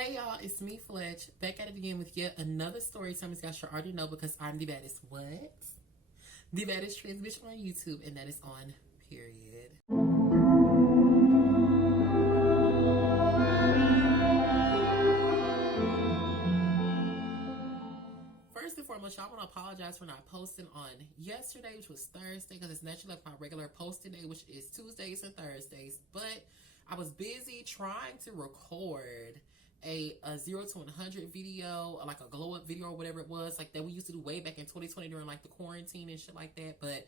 Hey y'all, it's me, Fletch, back at it again with yet another story time. As you guys already know, because I'm the baddest what? The baddest trans bitch on YouTube, and that is on period. First and foremost, y'all want to apologize for not posting on yesterday, which was Thursday, because it's naturally like my regular posting day, which is Tuesdays and Thursdays. But I was busy trying to record a 0 to 100 video, like a glow up video or whatever it was, like that we used to do way back in 2020 during like the quarantine and shit like that. But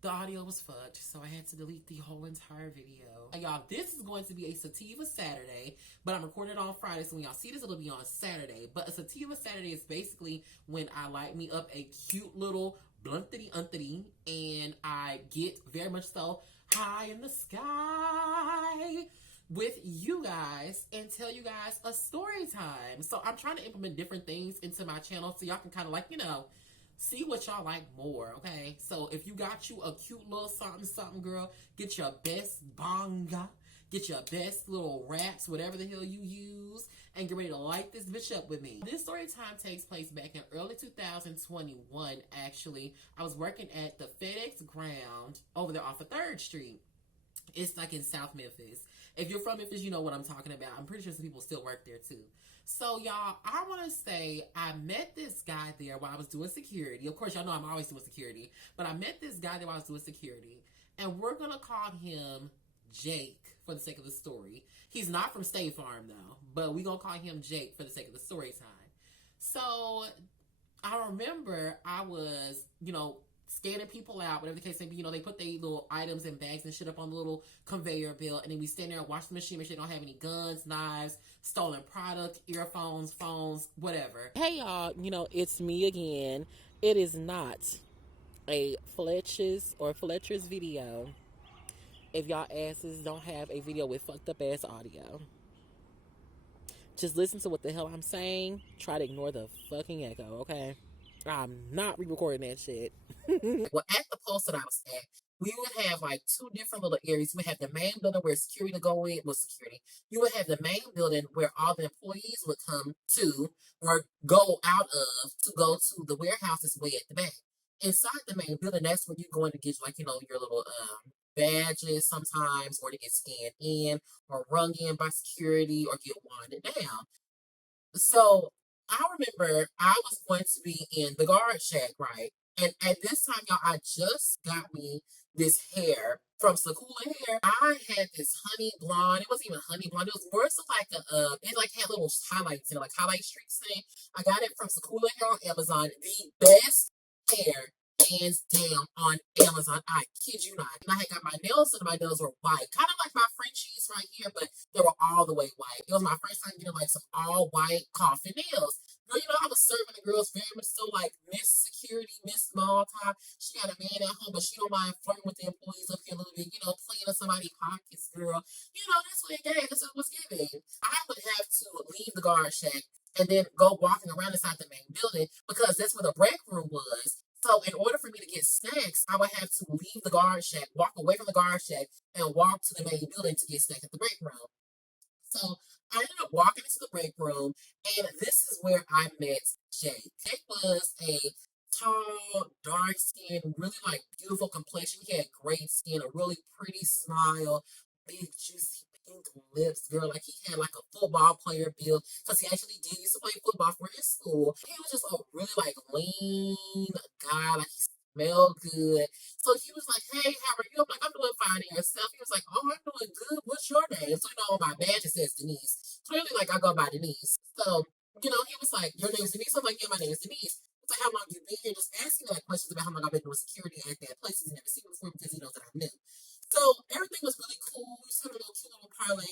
the audio was fucked, so I had to delete the whole entire video. Y'all, this is going to be a Sativa Saturday, but I'm recording it on Friday, so when y'all see this, it'll be on Saturday. But a Sativa Saturday is basically when I light me up a cute little bluntity-untity, and I get very much so high in the sky with you guys and tell you guys a story time. So I'm trying to implement different things into my channel so y'all can kind of like, see what y'all like more, okay? So if you got you a cute little something, girl, get your best bonga, get your best little wraps, whatever the hell you use, and get ready to light this bitch up with me. This story time takes place back in early 2021, actually. I was working at the FedEx ground over there off of 3rd Street. It's like in South Memphis. If you're from Memphis, you know what I'm talking about. I'm pretty sure some people still work there too. So, y'all, I want to say I met this guy there while I was doing security. Of course, y'all know I'm always doing security. But I met this guy there while I was doing security. And we're going to call him Jake for the sake of the story. He's not from State Farm, though. But we're going to call him Jake for the sake of the story time. So, I remember I was, scanning people out, whatever the case may be. They put their little items and bags and shit up on the little conveyor belt, and then we stand there and watch the machine, make sure they don't have any guns, knives, stolen product, earphones, phones, whatever. Hey y'all, it's me again. It is not a Fletcher's video if y'all asses don't have a video with fucked up ass audio. Just listen to what the hell I'm saying. Try to ignore the fucking echo, okay? I'm not re-recording that shit. Well, at the post that I was at, we would have like two different little areas. We would have the main building where security to go in, security. You would have the main building where all the employees would come to or go out of to go to the warehouses way at the back. Inside the main building, that's where you're going to get your little badges sometimes, or to get scanned in or rung in by security or get wanded down. So I remember I was going to be in the guard shack, right? And at this time, y'all, I just got me this hair from Sakula Hair. I had this honey blonde. It wasn't even honey blonde. It was more so like it like had little highlights in it, like highlight streaks in it. I got it from Sakula Hair on Amazon. The best hair, hands down, on Amazon. I kid you not. And I had got my nails done. My nails were white. Kind of like my Frenchies right here, but they were all the way white. It was my first time getting like some all white coffin nails. Girl, I was serving the girls very much so like Miss Security, Miss Small Time. She got a man at home, but she don't mind flirting with the employees up here a little bit, playing in somebody's pockets, girl. That's what it gave. That's what it was giving. I would have to leave the guard shack and then go walking around inside the main building because that's where the break room was. So in order for me to get snacks, I would have to leave the guard shack, walk away from the guard shack, and walk to the main building to get snacks at the break room. So I ended up walking into the break room, and this is where I met Jake. Jake was a tall, dark skin, really like beautiful complexion. He had great skin, a really pretty smile, big juicy pink lips, girl. Like he had like a football player build because he actually did used to play football for his school. He was just a really like lean guy, like he smelled good. So he was like, "Hey, how are you?" I'm like, "I'm doing fine." And yourself? He was like, "Oh, I'm doing good. What's your name?" So on my badge it says Denise. Clearly, like I go by Denise. So he was like, "Your name's Denise?" I'm like, "Yeah, my name is Denise." He's like, "How long you been here?" Just asking me like questions about how long I've been doing security at that place. He's never seen me before because he knows that I'm new. So everything was really cool. We just had a little cute little parlay.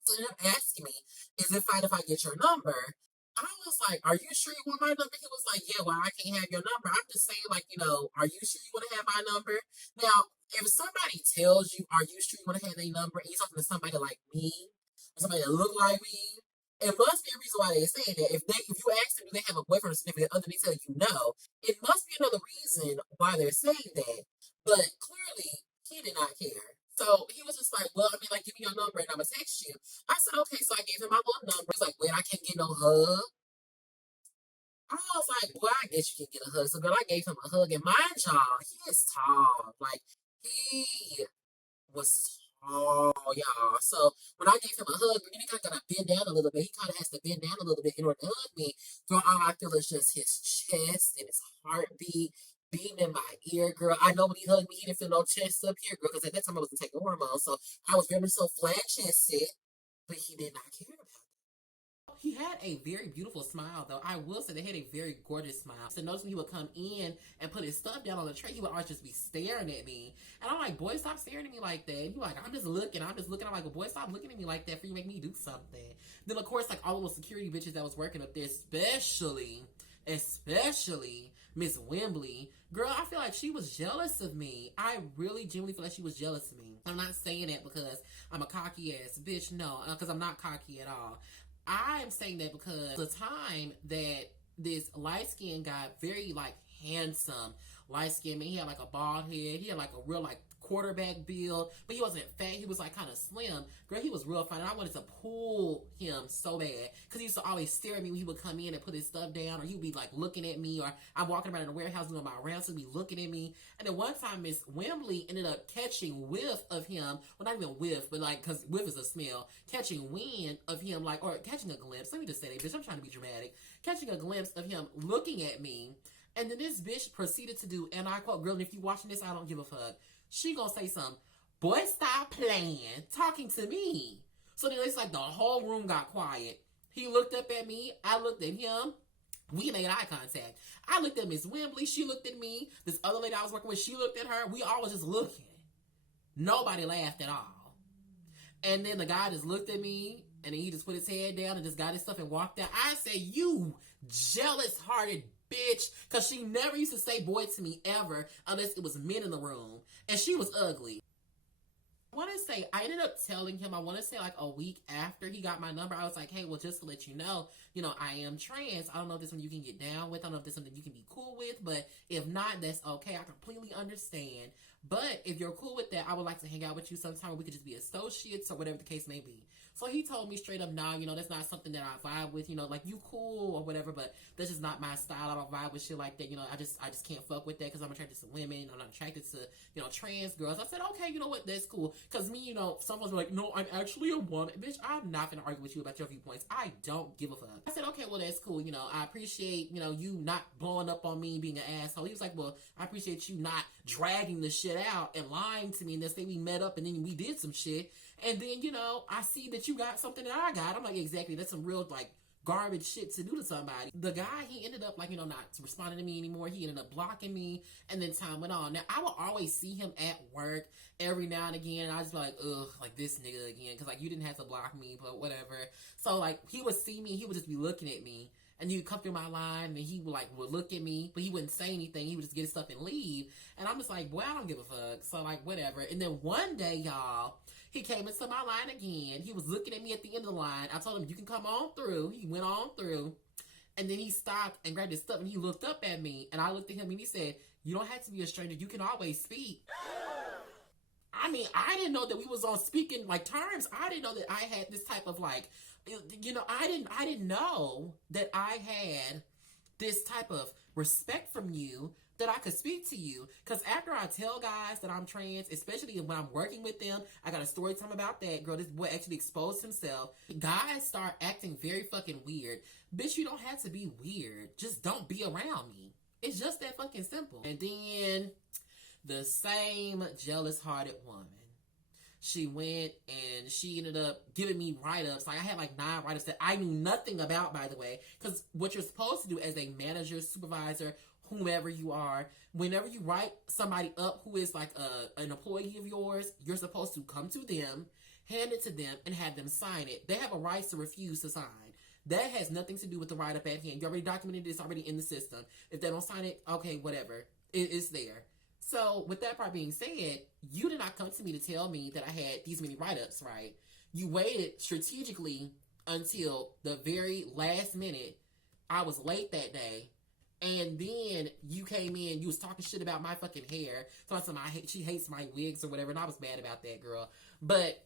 So he ended up asking me, "Is it fine if I get your number?" I was like, "Are you sure you want my number?" He was like, "Yeah, well, I can't have your number." I'm just saying, like, are you sure you want to have my number? Now, if somebody tells you, "Are you sure you want to have their number?" and you're talking to somebody like me, or somebody that look like me, it must be a reason why they're saying that. If you ask them, do they have a boyfriend or significant other, they tell you no, it must be another reason why they're saying that. But clearly, he did not care. So he was just like, "Well, give me your number and I'm going to text you." I said, said, okay, so I gave him my little number. He's like, wait, I can't get no hug. I was like, well, I guess you can get a hug. So, girl, I gave him a hug. And mind y'all, he is tall. Like, he was tall, y'all. So, when I gave him a hug, he kind of got to bend down a little bit. He kind of has to bend down a little bit in order to hug me. Girl, all I feel is just his chest and his heartbeat beating in my ear, girl. I know when he hugged me, he didn't feel no chest up here, girl, because at that time I wasn't taking hormones. So, I was very so flat chested, but he did not care about it. He had a very beautiful smile, though. I will say they had a very gorgeous smile. So notice when he would come in and put his stuff down on the tray, he would always just be staring at me. And I'm like, boy, stop staring at me like that. And he's like, I'm just looking. I'm like, well, boy, stop looking at me like that for you make me do something. Then, of course, like all of those security bitches that was working up there, especially Miss Wembley. Girl, I feel like she was jealous of me. I really genuinely feel like she was jealous of me. I'm not saying that because I'm a cocky ass bitch. No, because I'm not cocky at all. I'm saying that because the time that this light skinned guy, very like handsome light skinned man, he had like a bald head, he had like a real like quarterback build, but he wasn't fat, he was like kind of slim. Girl, he was real fine, and I wanted to pull him so bad because he used to always stare at me when he would come in and put his stuff down, or he would be like looking at me, or I'm walking around in the warehouse doing my rounds, so he'd be looking at me. And then one time Miss Wembley ended up catching whiff of him, well, not even whiff, but like, because whiff is a smell, catching wind of him, like, or catching a glimpse, let me just say that, bitch, I'm trying to be dramatic, catching a glimpse of him looking at me. And then this bitch proceeded to do, and I quote, girl, if you watching this, I don't give a fuck. She gonna say something, boy, stop playing, talking to me. So then it's like the whole room got quiet. He looked up at me, I looked at him, we made eye contact. I looked at Miss Wembley, she looked at me, this other lady I was working with, she looked at her, we all was just looking. Nobody laughed at all. And then the guy just looked at me, and then he just put his head down and just got his stuff and walked out. I said, you jealous-hearted bitch, because she never used to say boy to me ever unless it was men in the room, and she was ugly. I want to say, I ended up telling him, I want to say like a week after he got my number, I was like, hey, well, just to let you know, I am trans. I don't know if this one you can get down with. I don't know if this is something you can be cool with, but if not, that's okay. I completely understand. But if you're cool with that, I would like to hang out with you sometime where we could just be associates or whatever the case may be. So he told me straight up, nah, that's not something that I vibe with, like you cool or whatever, but that's just not my style. I don't vibe with shit like that. I just can't fuck with that because I'm attracted to women. I'm not attracted to, trans girls. I said, okay, you know what? That's cool. Because me, someone's like, no, I'm actually a woman. Bitch, I'm not going to argue with you about your viewpoints. I don't give a fuck. I said, okay, well, that's cool. I appreciate, you not blowing up on me being an asshole. He was like, well, I appreciate you not dragging the shit out and lying to me and then say we met up and then we did some shit. And then, I see that you got something that I got. I'm like, exactly. That's some real, garbage shit to do to somebody. The guy, he ended up, not responding to me anymore. He ended up blocking me, and then time went on. Now, I will always see him at work every now and again, and I just be like, ugh, this nigga again, because, you didn't have to block me, but whatever. So, he would see me, he would just be looking at me, and he would come through my line, and he would look at me, but he wouldn't say anything. He would just get his stuff and leave, and I'm just like, boy, I don't give a fuck. So, whatever. And then one day, y'all, he came into my line again. He was looking at me at the end of the line. I told him, you can come on through. He went on through. And then he stopped and grabbed his stuff, and he looked up at me. And I looked at him, and he said, you don't have to be a stranger. You can always speak. I mean, I didn't know that we was on speaking, terms. I didn't know that I had this type of, I didn't know that I had this type of respect from you, that I could speak to you. Because after I tell guys that I'm trans, especially when I'm working with them, I got a story time about that. Girl, this boy actually exposed himself. Guys start acting very fucking weird. Bitch, you don't have to be weird. Just don't be around me. It's just that fucking simple. And then the same jealous-hearted woman, she went and she ended up giving me write-ups. I had 9 write-ups that I knew nothing about, by the way. Because what you're supposed to do as a manager, supervisor, whomever you are, whenever you write somebody up who is an employee of yours, you're supposed to come to them, hand it to them, and have them sign it. They have a right to refuse to sign. That has nothing to do with the write-up at hand. You already documented it. It's already in the system. If they don't sign it, okay, whatever. It's there. So, with that part being said, you did not come to me to tell me that I had these many write-ups, right? You waited strategically until the very last minute. I was late that day. And then you came in, you was talking shit about my fucking hair. So I said, she hates my wigs or whatever. And I was mad about that, girl. But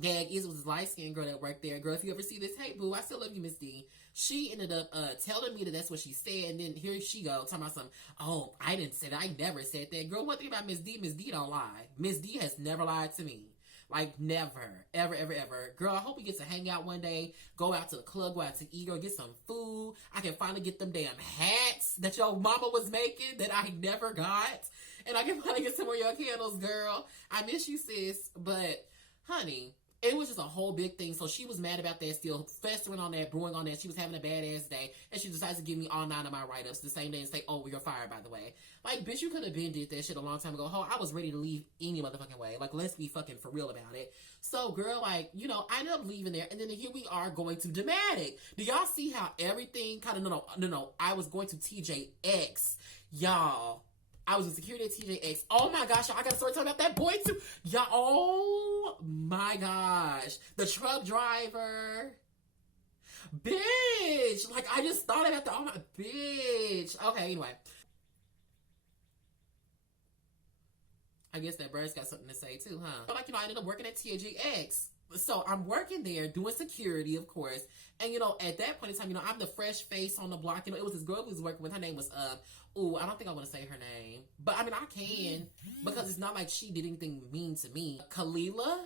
Gag is was a light-skinned girl that worked there. Girl, if you ever see this, hey, boo, I still love you, Miss D. She ended up telling me that that's what she said, and then here she go, talking about something, oh, I didn't say that. I never said that. Girl, one thing about Miss D don't lie. Miss D has never lied to me. Like, never. Ever, ever, ever. Girl, I hope we get to hang out one day, go out to the club, go out to eat, or get some food. I can finally get them damn hats that your mama was making that I never got. And I can finally get some of your candles, girl. I miss you, sis. But, honey, it was just a whole big thing. So she was mad about that, still festering on that, brewing on that. She was having a badass day, and she decides to give me all 9 of my write-ups the same day and say, oh, well, you're fired, by the way. Like, bitch, you could have been did that shit a long time ago. I was ready to leave any motherfucking way. Like, let's be fucking for real about it. So, girl, like, you know, I ended up leaving there, and then here we are going to Dramatic. Do y'all see how everything kind of, no, I was going to TJX. Y'all, I was in security at TJX. Oh my gosh, y'all, I got a story talking about that boy too. Y'all, oh my gosh. The truck driver. Bitch. Like, I just thought about that. Oh my, bitch. Okay, anyway. I guess that bird's got something to say too, huh? But like, you know, I ended up working at TJX. So I'm working there doing security, of course. And, you know, at that point in time, you know, I'm the fresh face on the block. You know, it was this girl who was working with. Her name was, I don't think I want to say her name. But, I mean, I can. Because it's not like she did anything mean to me. Kalila,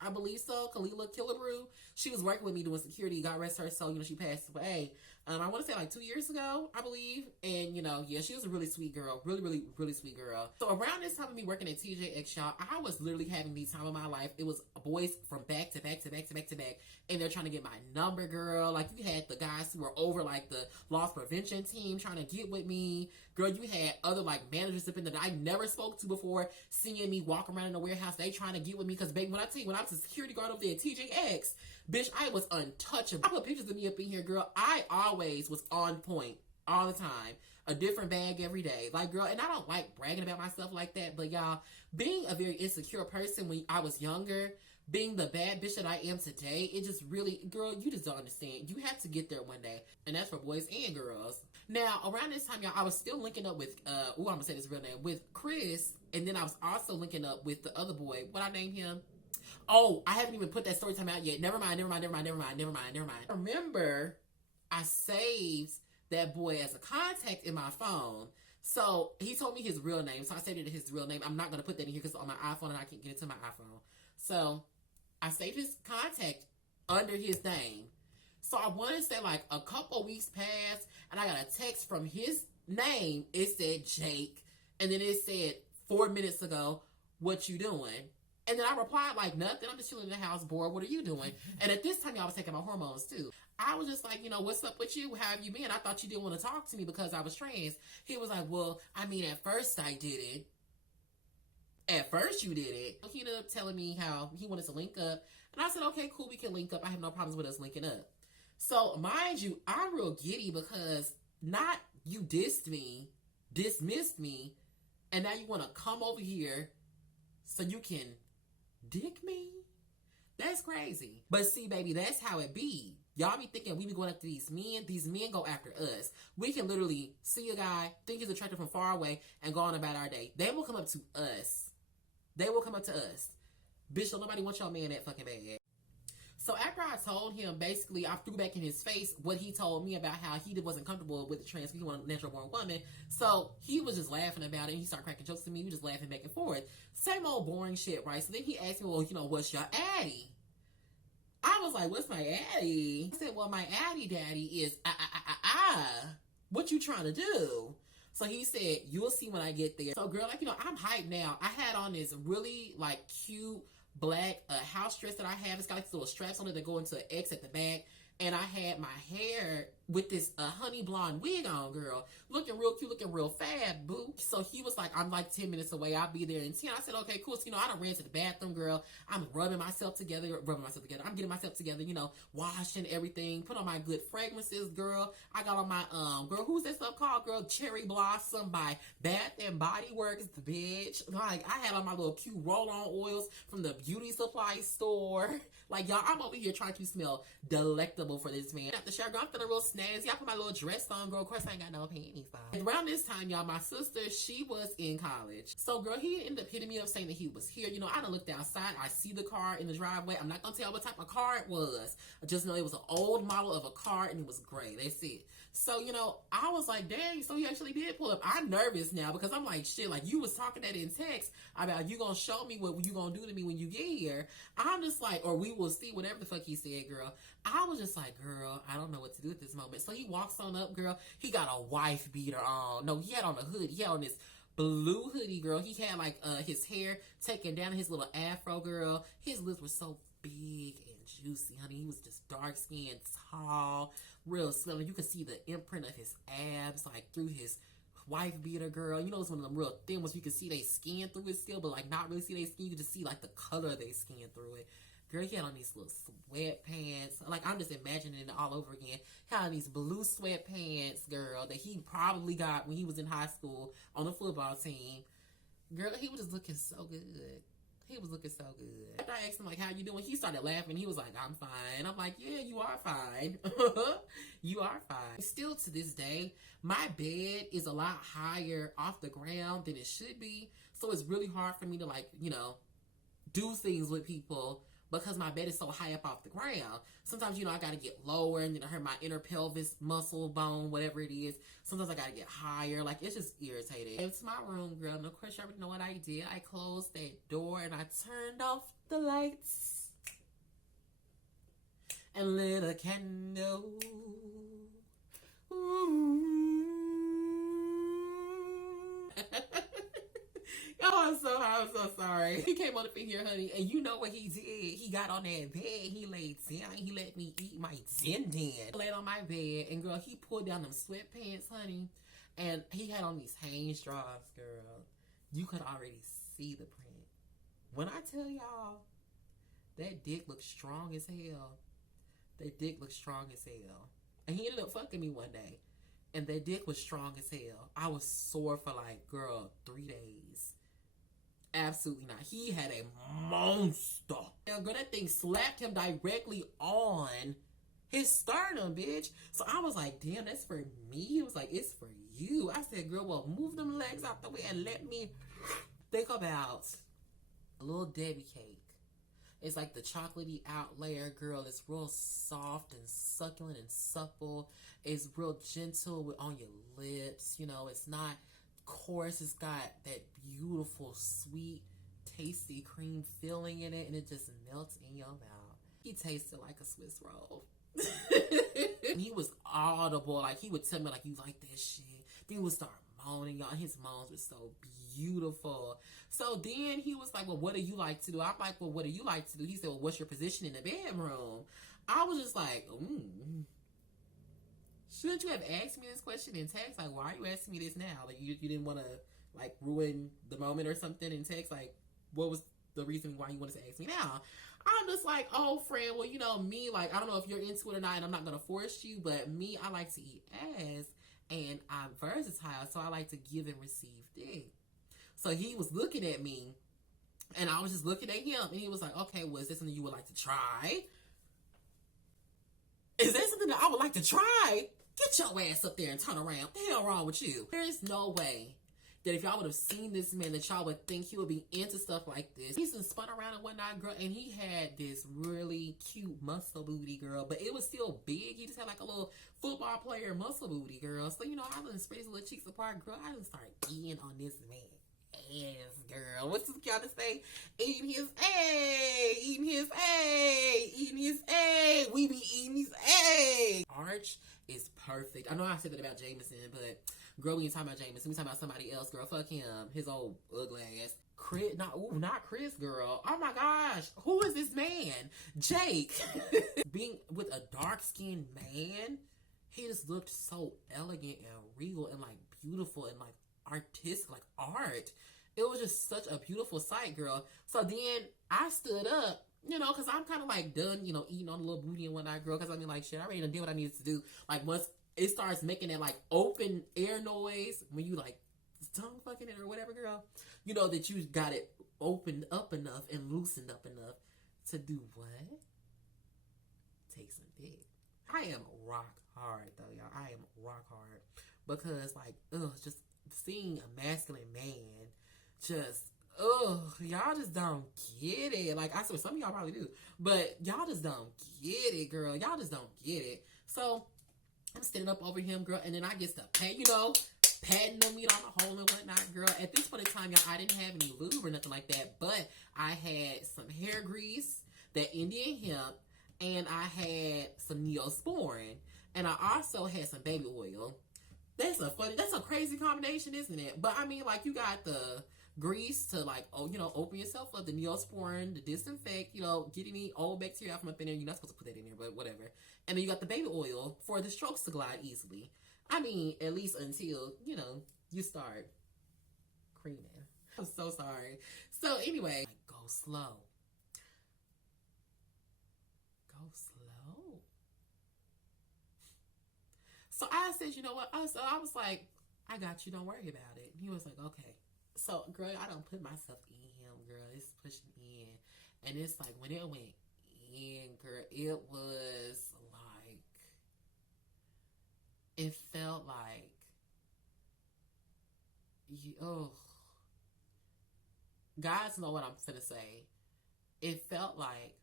I believe so. Kalila Killabrew. She was working with me doing security. God rest her soul. You know, she passed away. I want to say like 2 years ago, I believe. And, you know, yeah, she was a really sweet girl. Really, really, really sweet girl. So around this time of me working at TJX, y'all, I was literally having the time of my life. It was boys from back to back to back to back to back. And they're trying to get my number, girl. Like, you had the guys who were over, like, the loss prevention team trying to get with me. Girl, you had other, like, managers up in that I never spoke to before, seeing me walk around in the warehouse. They trying to get with me. Because, baby, when I tell you, when I was a security guard over there at TJX, bitch, I was untouchable. I put pictures of me up in here, girl. I always was on point all the time. A different bag every day. Like, girl, and I don't like bragging about myself like that, but y'all, being a very insecure person when I was younger, being the bad bitch that I am today, it just really, girl, you just don't understand. You have to get there one day. And that's for boys and girls. Now, around this time, y'all, I was still linking up with, I'm going to say this real name, with Chris. And then I was also linking up with the other boy. What I named him? Oh, I haven't even put that story time out yet. Never mind. Remember, I saved that boy as a contact in my phone. So he told me his real name. So I saved it to his real name. I'm not going to put that in here because it's on my iPhone and I can't get it to my iPhone. So I saved his contact under his name. So I want to say like a couple weeks passed and I got a text from his name. It said Jake. And then it said 4 minutes ago, what you doing? And then I replied like, nothing. I'm just chilling in the house, bored. What are you doing? And at this time, y'all was taking my hormones too. I was just like, you know, what's up with you? How have you been? I thought you didn't want to talk to me because I was trans. He was like, well, I mean, at first I did it. At first you did it. He ended up telling me how he wanted to link up. And I said, okay, cool, we can link up. I have no problems with us linking up. So, mind you, I'm real giddy because not you dismissed me, and now you want to come over here so you can dick me? That's crazy. But see, baby, that's how it be. Y'all be thinking we be going after these men. These men go after us. We can literally see a guy, think he's attractive from far away, and go on about our day. They will come up to us. Bitch, don't nobody want your man that fucking bad. So after I told him, basically, I threw back in his face what he told me about how he wasn't comfortable with the trans, he wanted a natural born woman. So he was just laughing about it. And he started cracking jokes to me. We just laughing back and forth. Same old boring shit, right? So then he asked me, well, you know, what's your addy? I was like, what's my addy? I said, well, my addy daddy is, what you trying to do? So he said, you'll see when I get there. So girl, like, you know, I'm hyped now. I had on this really like cute black house dress that I have. It's got like little straps on it that go into an X at the back. And I had my hair with this honey blonde wig on, girl. Looking real cute, looking real fab, boo. So he was like, I'm like 10 minutes away. I'll be there in 10. I said, okay, cool. So, you know, I done ran to the bathroom, girl. I'm rubbing myself together. I'm getting myself together, you know, washing everything. Put on my good fragrances, girl. I got on my, girl, who's that stuff called, girl? Cherry Blossom by Bath and Body Works, bitch. Like, I had on my little cute roll-on oils from the beauty supply store. Like, y'all, I'm over here trying to smell delectable comfortable for this man. After the shower, girl, I'm feeling real snazzy. I put my little dress on, girl. Of course, I ain't got no panties on. Around this time, y'all, my sister, she was in college. So, girl, he ended up hitting me up saying that he was here. You know, I done looked outside. I see the car in the driveway. I'm not going to tell what type of car it was. I just know it was an old model of a car, and it was gray. That's it. So, you know, I was like, dang, so he actually did pull up. I'm nervous now because I'm like, shit, like you was talking that in text about you gonna show me what you gonna do to me when you get here. I'm just like, or we will see, whatever the fuck he said, girl. I was just like, girl, I don't know what to do at this moment. So he walks on up, girl. He got a wife beater on. No, he had on a hood. He had on this blue hoodie, girl. He had like his hair taken down, his little afro, girl. His lips were so big and juicy, honey. He was just dark skinned, tall, real slim. You could see the imprint of his abs like through his wife beater, girl. You know, it's one of them real thin ones. You can see they skin through it still, but like not really see they skin. You can just see like the color of they skin through it. Girl, he had on these little sweatpants. Like, I'm just imagining it all over again. He had on these blue sweatpants, girl, that he probably got when he was in high school on the football team. Girl, he was just looking so good. He was looking so good. After I asked him, like, how you doing? He started laughing. He was like, I'm fine. I'm like, yeah, you are fine. You are fine. Still to this day, my bed is a lot higher off the ground than it should be. So it's really hard for me to, like, you know, do things with people because my bed is so high up off the ground. Sometimes, you know, I got to get lower and then I hurt my inner pelvis muscle, bone, whatever it is. Sometimes I got to get higher. Like, it's just irritating. It's my room, girl. And of course, you already know what I did. I closed that door and I turned off the lights and lit a candle. Oh, I'm so sorry. He came on up in here, honey, and you know what he did? He got on that bed, he laid down, he let me eat my din. Laid on my bed, and girl, he pulled down them sweatpants, honey, and he had on these Hanes drawers, girl. You could already see the print. When I tell y'all, that dick looked strong as hell. That dick looked strong as hell. And he ended up fucking me one day, and that dick was strong as hell. I was sore for like, girl, 3 days. Absolutely not. He had a monster. Now, girl, that thing slapped him directly on his sternum, bitch. So I was like, damn, that's for me? He was like, it's for you. I said, girl, well, move them legs out the way and let me think about a little Debbie cake. It's like the chocolatey out layer, girl. It's real soft and succulent and supple. It's real gentle on your lips. You know, it's not course. It's got that beautiful, sweet, tasty cream filling in it, and it just melts in your mouth. He tasted like a Swiss roll. And he was audible. Like, he would tell me, like, you like that shit. Then he would start moaning, y'all. His moans were so beautiful. So then he was like, well, what do you like to do? I'm like, well, what do you like to do? He said, well, what's your position in the bedroom? I was just like, shouldn't you have asked me this question in text? Like, why are you asking me this now? Like, you didn't want to, like, ruin the moment or something in text? Like, what was the reason why you wanted to ask me now? I'm just like, oh, friend, well, you know, me, like, I don't know if you're into it or not, and I'm not going to force you, but me, I like to eat ass, and I'm versatile, so I like to give and receive dick. So he was looking at me, and I was just looking at him, and he was like, okay, well, is this something you would like to try? Is that something that I would like to try? Get your ass up there and turn around. What the hell wrong with you? There is no way that if y'all would have seen this man, that y'all would think he would be into stuff like this. He's been spun around and whatnot, girl, and he had this really cute muscle booty, girl, but it was still big. He just had like a little football player muscle booty, girl. So, you know, I done spread his little cheeks apart, girl. I done started eating on this man. Ass, girl. What's this y'all to say? Eating his A, eating his A, eating his A. We be eating his A. Arch is perfect. I know I said that about Jameson, but girl, we ain't talking about Jameson. We talking about somebody else, girl. Fuck him. His old ugly ass. Chris, not Chris, girl. Oh my gosh. Who is this man? Jake. Being with a dark-skinned man, he just looked so elegant and regal and like beautiful and like artistic, like art. It was just such a beautiful sight, girl. So then I stood up, you know, because I'm kind of like done, you know, eating on a little booty and whatnot, girl. Because I mean, like, shit, I already done did what I needed to do. Like, once it starts making that like open air noise, when you like tongue fucking it or whatever, girl, you know that you got it opened up enough and loosened up enough to do what? Take some dick. I am rock hard though, y'all. I am rock hard because like, just seeing a masculine man, just y'all just don't get it. Like I swear, some of y'all probably do, but y'all just don't get it, girl. Y'all just don't get it. So I'm standing up over him, girl, and then I get to patting the meat on the hole and whatnot, girl. At this point in time, y'all, I didn't have any lube or nothing like that, but I had some hair grease, that Indian hemp, and I had some Neosporin, and I also had some baby oil. That's a crazy combination, isn't it? But I mean, like, you got the grease to, like, open yourself up, the Neosporin to disinfect, get any old bacteria out from up in there. You're not supposed to put that in there, but whatever. And then you got the baby oil for the strokes to glide easily. I mean, at least until, you start creaming. I'm so sorry. So anyway, go slow. Go slow. So I said, you know what? I was like, I got you. Don't worry about it. And he was like, okay. So, girl, I don't put myself in him, girl. It's pushing in. And it's like, when it went in, girl, it was like, it felt like, guys know what I'm finna say. It felt like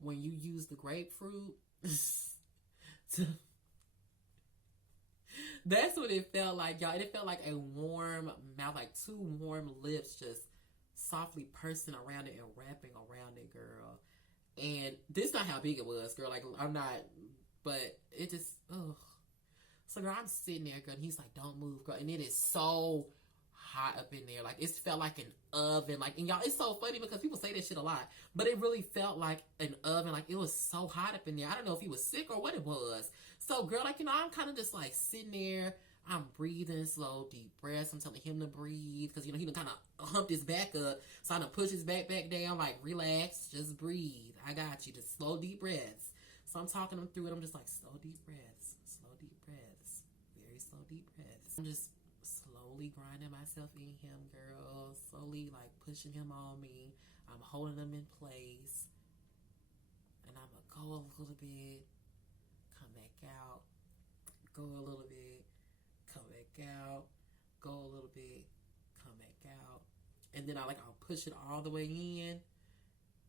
when you use the grapefruit that's what it felt like, y'all. It felt like a warm mouth, like two warm lips just softly pursing around it and wrapping around it, girl. And this is not how big it was, girl. Like, I'm not, but it just, So, girl, I'm sitting there, girl, and he's like, don't move, girl. And it is so hot up in there. Like, it felt like an oven. Like, and y'all, it's so funny because people say this shit a lot, but it really felt like an oven. Like, it was so hot up in there. I don't know if he was sick or what it was. So, girl, like, I'm kind of just, like, sitting there. I'm breathing slow, deep breaths. I'm telling him to breathe because, he done kind of humped his back up. So, I'm going to push his back down, like, relax, just breathe. I got you. Just slow, deep breaths. So, I'm talking him through it. I'm just like, slow, deep breaths. Slow, deep breaths. Very slow, deep breaths. I'm just slowly grinding myself in him, girl. Slowly, like, pushing him on me. I'm holding him in place. And I'm going to go a little bit. Come back out. Go a little bit. Come back out. Go a little bit. Come back out. And then I'll push it all the way in.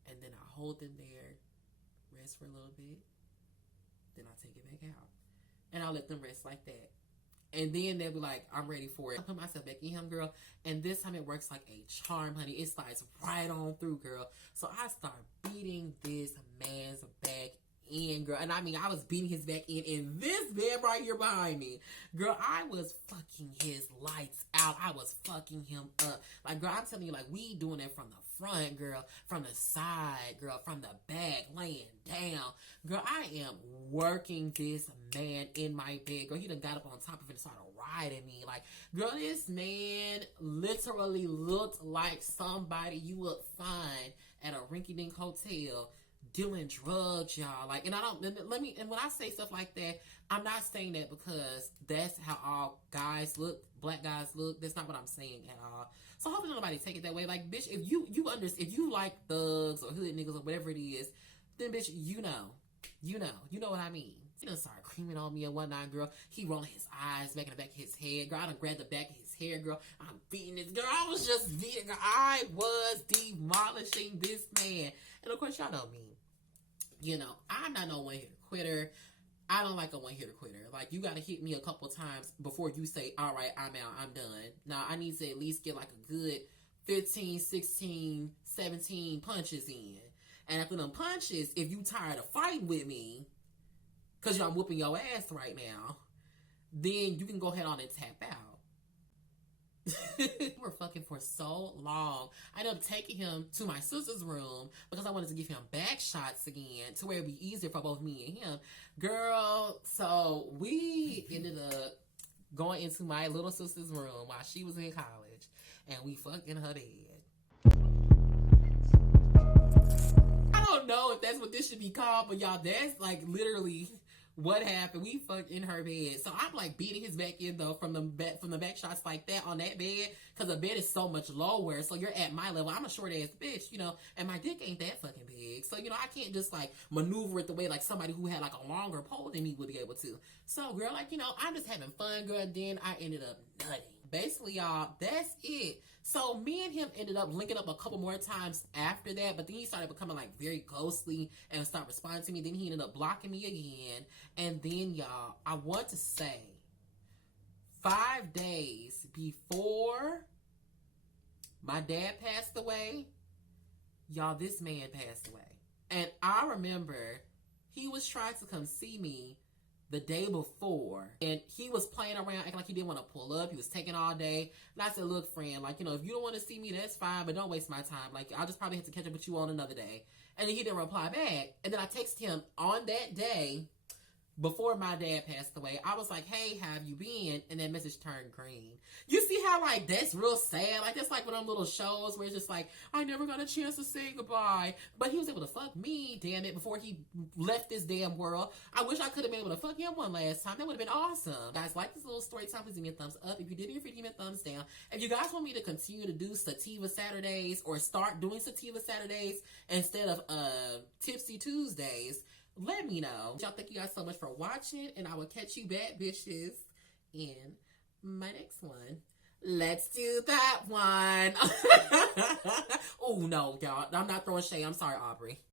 And then I hold them there. Rest for a little bit. Then I take it back out. And I'll let them rest like that. And then they'll be like, I'm ready for it. I put myself back in him, girl. And this time it works like a charm, honey. It slides right on through, girl. So I start beating this man's back in, girl. And I mean, I was beating his back in this bed right here behind me. Girl, I was fucking his lights out. I was fucking him up. Like, girl, I'm telling you, like, we doing it from the front, girl, from the side, girl, from the back, laying down. Girl, I am working this man in my bed. Girl, he done got up on top of it and started riding me. Like, girl, this man literally looked like somebody you would find at a rinky-dink hotel dealing drugs, y'all. Like, and and when I say stuff like that, I'm not saying that because that's how all guys look, black guys look. That's not what I'm saying at all. So hopefully nobody take it that way. Like, bitch, if you like thugs or hood niggas or whatever it is, then bitch, you know what I mean. He done started creaming on me and whatnot, girl. He rolling his eyes back in the back of his head, girl. I done grabbed the back of his hair, girl. I'm beating this girl. I was just beating her. I was demolishing this man. And of course, y'all know me. I'm not no one-hitter quitter. I don't like a one-hitter quitter. Like, you got to hit me a couple times before you say, all right, I'm out, I'm done. Now, I need to at least get like a good 15, 16, 17 punches in. And after them punches, if you tired of fighting with me, because I'm whooping your ass right now, then you can go ahead on and tap out. We were fucking for so long. I ended up taking him to my sister's room because I wanted to give him back shots again to where it'd be easier for both me and him. Girl, so we ended up going into my little sister's room while she was in college, and we fucked in her bed. I don't know if that's what this should be called, but y'all, that's like literally what happened. We fucked in her bed. So I'm like beating his back in though from the back shots like that on that bed. Cause the bed is so much lower. So you're at my level. I'm a short ass bitch, you know, and my dick ain't that fucking big. So, you know, I can't just like maneuver it the way like somebody who had like a longer pole than me would be able to. So girl, like, you know, I'm just having fun, girl. Then I ended up nutting. Basically, y'all, that's it. So me and him ended up linking up a couple more times after that, but then he started becoming like very ghostly and stopped responding to me. Then he ended up blocking me again. And then, y'all, I want to say 5 days before my dad passed away, y'all, this man passed away. And I remember he was trying to come see me the day before, and he was playing around acting like he didn't want to pull up. He was taking all day, and I said, look, friend, like, you know, if you don't want to see me, that's fine, but don't waste my time. Like, I'll just probably have to catch up with you on another day. And then he didn't reply back. And then I texted him on that day before my dad passed away. I was like, hey, how have you been? And that message turned green. You see how, like, that's real sad? Like, that's like one of them little shows where it's just like, I never got a chance to say goodbye. But he was able to fuck me, damn it, before he left this damn world. I wish I could have been able to fuck him one last time. That would have been awesome. Guys, like this little story time, please give me a thumbs up. If you did, give me a thumbs down. If you guys want me to continue to do Sativa Saturdays or start doing Sativa Saturdays instead of Tipsy Tuesdays, let me know. Y'all, thank you guys so much for watching, and I will catch you bad bitches in my next one. Let's do that one. Oh no, y'all, I'm not throwing shade. I'm sorry, Aubrey.